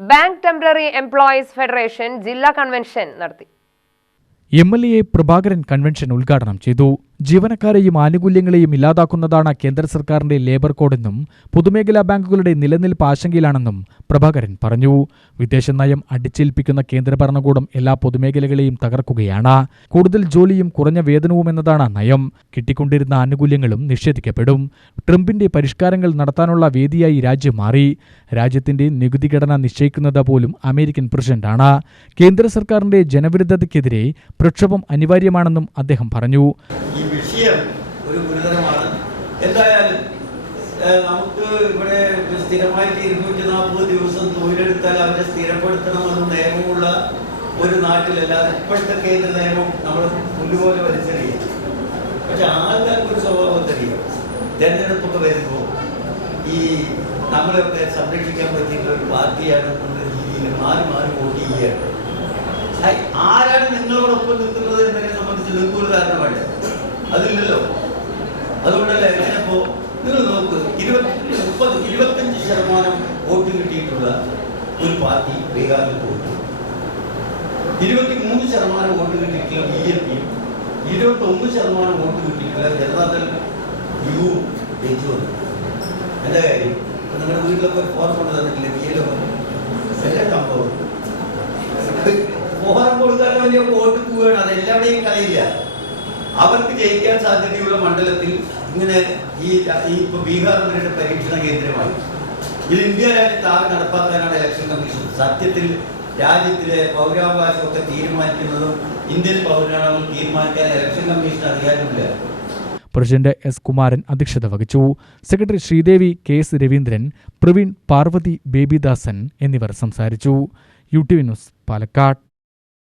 Bank temporary employees federation ജില്ലാ convention നടത്തി. MLA Prabhakaran convention ഉദ്ഘാടനം ചെയ്തു. ജീവനക്കാരെയും ആനുകൂല്യങ്ങളെയും ഇല്ലാതാക്കുന്നതാണ് കേന്ദ്ര സർക്കാരിന്റെ ലേബർ കോഡെന്നും പൊതുമേഖലാ ബാങ്കുകളുടെ നിലനിൽപ്പ് ആശങ്കയിലാണെന്നും പ്രഭാകരൻ പറഞ്ഞു. വിദേശ നയം അടിച്ചേൽപ്പിക്കുന്ന കേന്ദ്ര ഭരണകൂടം എല്ലാ പൊതുമേഖലകളെയും തകർക്കുകയാണ്. കൂടുതൽ ജോലിയും കുറഞ്ഞ വേതനവും എന്നതാണ് നയം. കിട്ടിക്കൊണ്ടിരുന്ന ആനുകൂല്യങ്ങളും നിഷേധിക്കപ്പെടും. ട്രംപിന്റെ പരിഷ്കാരങ്ങൾ നടത്താനുള്ള വേദിയായി രാജ്യം മാറി. രാജ്യത്തിന്റെ നികുതി ഘടന നിശ്ചയിക്കുന്നത് പോലും അമേരിക്കൻ പ്രസിഡന്റാണ്. കേന്ദ്ര സർക്കാരിന്റെ ജനവിരുദ്ധതയ്ക്കെതിരെ പ്രക്ഷോഭം അനിവാര്യമാണെന്നും അദ്ദേഹം പറഞ്ഞു. ഈ വിഷയം ഒരു ഗുരുതരമാണ്. എന്തായാലും നമുക്ക് ഇവിടെ സ്ഥിരമായിട്ട് 240 ദിവസം തൊഴിലെടുത്താൽ അവരെ സ്ഥിരപ്പെടുത്തണമെന്ന് നിയമമുള്ള ഒരു നാട്ടിലല്ലാതെ ഇപ്പോഴത്തെ കേന്ദ്ര നിയമം നമ്മൾ പുല്ലുപോലെ വലിച്ചെറിയും. പക്ഷെ ആൾക്കാർക്ക് ഒരു സ്വഭാവം തരിക. തെരഞ്ഞെടുപ്പൊക്കെ വരുമ്പോൾ ഈ നമ്മളെയൊക്കെ സംരക്ഷിക്കാൻ പറ്റിയിട്ടുള്ള ഒരു പാർട്ടിയാണ് എന്നുള്ള രീതിയിൽ മാറി മാറി വോട്ട് ചെയ്യുകയാണ്. ആരാണ് നിങ്ങളോടൊപ്പം നിൽക്കുന്നത് എന്നതിനെ സംബന്ധിച്ച് നിങ്ങൾക്ക് ഒരു ധാരണ വേണ്ടേ? അതില്ലല്ലോ. അതുകൊണ്ടല്ല എങ്ങനെയപ്പോ നിങ്ങൾ നോക്ക്, 25% വോട്ട് കിട്ടിയിട്ടുള്ള ഒരു പാർട്ടി ബീഹാറിൽ പോയിട്ടു, 23% വോട്ട് കിട്ടിയിട്ടുള്ള BJPയും 21% വോട്ട് കിട്ടിയിട്ടുള്ള ജനതാദൾ യു ജയിച്ചു വന്നു. എന്താ കാര്യം? നിങ്ങളുടെ വീട്ടിലൊക്കെ ഒരു ഫോറം കൊണ്ട് തന്നിട്ടില്ലേ? എല്ലാ സംഭവം ഫോറം കൊടുക്കാൻ വലിയ വോട്ട് പോവുകയാണ്. അതെല്ലാവരുടെയും കളിയില്ല. അവർക്ക് ജയിക്കാൻ സാധ്യതയുള്ള മണ്ഡലത്തിൽ ഇങ്ങനെ ഈ ഇപ്പൊ ബീഹാർ വരെ പരീക്ഷണ കേന്ദ്രമായി. ഇത് ഇന്ത്യ രാജ്യത്ത് ആകെ നടപ്പാക്കാനാണ് ഇലക്ഷൻ കമ്മീഷൻ. സത്യത്തിൽ രാജ്യത്തിലെ പൗരാവകാശമൊക്കെ തീരുമാനിക്കുന്നതും ഇന്ത്യൻ പൗരാണെന്ന് തീരുമാനിക്കാൻ ഇലക്ഷൻ കമ്മീഷൻ അധികാരമില്ല. President S. കുമാരൻ അധ്യക്ഷത വഹിച്ചു. സെക്രട്ടറി ശ്രീദേവി, KS രവീന്ദ്രൻ, പ്രവീൺ, പാർവതി, ബേബിദാസൻ എന്നിവർ സംസാരിച്ചു. UTV news, Palakkad.